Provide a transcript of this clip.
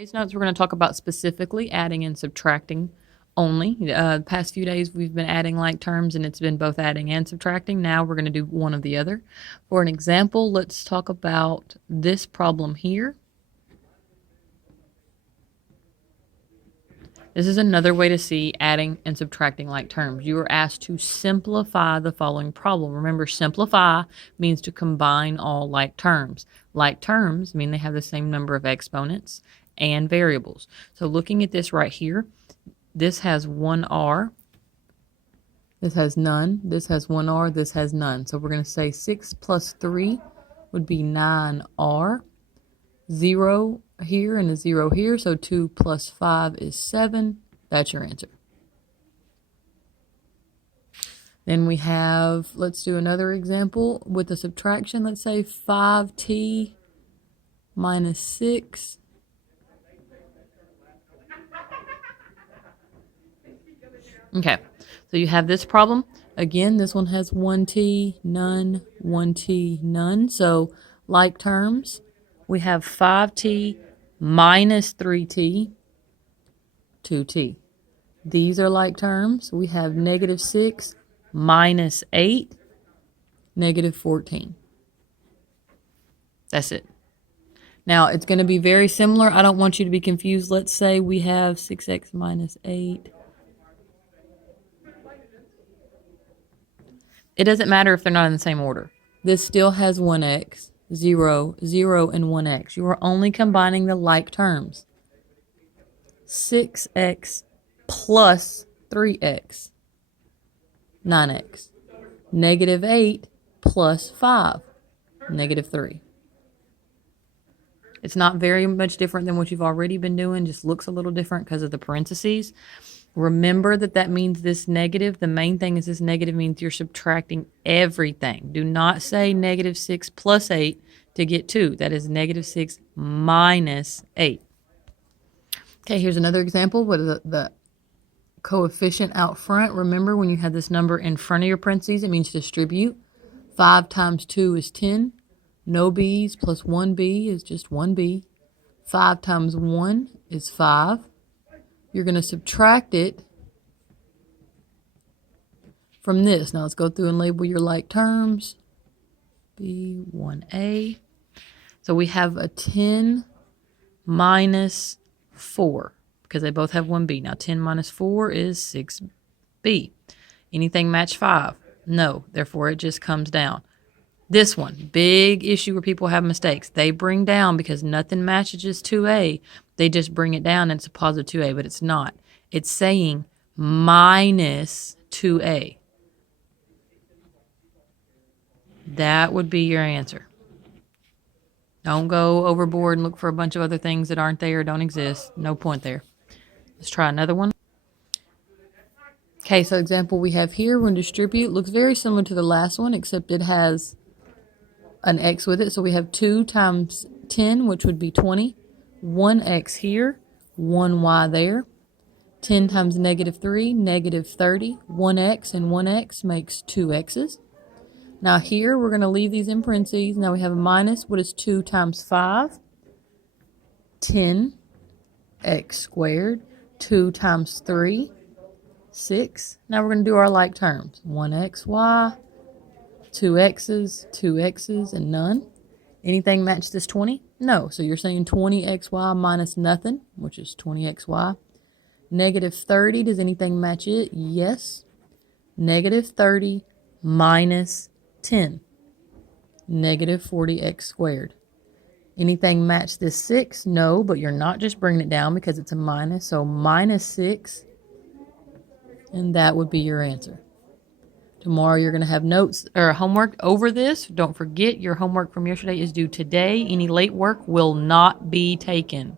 Today's notes, we're going to talk about specifically adding and subtracting only. The past few days we've been adding like terms and it's been both adding and subtracting. Now we're going to do one or the other. For an example, let's talk about this problem here. This is another way to see adding and subtracting like terms. You are asked to simplify the following problem. Remember, simplify means to combine all like terms. Like terms mean they have the same number of exponents and variables. So looking at this right here, this has 1r, this has none, this has 1r, this has none. So we're going to say 6 plus 3 would be 9r, 0 here and a 0 here, so 2 plus 5 is 7. That's your answer. Then we have, let's do another example with the subtraction. Let's say 5t minus 6 . Okay, so you have this problem. Again, this one has 1t, none, 1t, none. So, like terms, we have 5t minus 3t, 2t. These are like terms. We have negative 6 minus 8, negative 14. That's it. Now, it's going to be very similar. I don't want you to be confused. Let's say we have 6x minus 8. It doesn't matter if they're not in the same order. This still has 1x, 0, 0, and 1x. You are only combining the like terms. 6x plus 3x, 9x. Negative 8 plus 5, negative 3. It's not very much different than what you've already been doing, just looks a little different because of the parentheses. Remember that means this negative. The main thing is this negative means you're subtracting everything. Do not say negative 6 plus 8 to get 2. That is negative 6 minus 8. Okay, here's another example with the coefficient out front. Remember, when you have this number in front of your parentheses, it means distribute. 5 times 2 is 10. No b's plus 1b is just 1b. 5 times 1 is 5. You're going to subtract it from this. Now let's go through and label your like terms. B1a. So we have a 10 minus 4 because they both have 1b. Now 10 minus 4 is 6b. Anything match 5? No. Therefore, it just comes down. This one, big issue where people have mistakes. They bring down because nothing matches 2a. They just bring it down and it's a positive 2a, but it's not. It's saying minus 2a. That would be your answer. Don't go overboard and look for a bunch of other things that aren't there, don't exist. No point there. Let's try another one. Okay, so example we have here, we're going to distribute. Looks very similar to the last one, except it has an x with it. So we have 2 times 10, which would be 20. 1x here, 1y there. 10 times negative 3, negative 30. 1x and 1x makes 2 x's. Now here, we're going to leave these in parentheses. Now we have a minus. What is 2 times 5? 10 x squared. 2 times 3, 6. Now we're going to do our like terms. 1xy, 2 x's, 2 x's, and none. Anything match this 20? No. So you're saying 20xy minus nothing, which is 20xy. Negative 30, does anything match it? Yes. Negative 30 minus 10. Negative 40x squared. Anything match this 6? No, but you're not just bringing it down because it's a minus. So minus 6, and that would be your answer. Tomorrow you're going to have notes or homework over this. Don't forget your homework from yesterday is due today. Any late work will not be taken.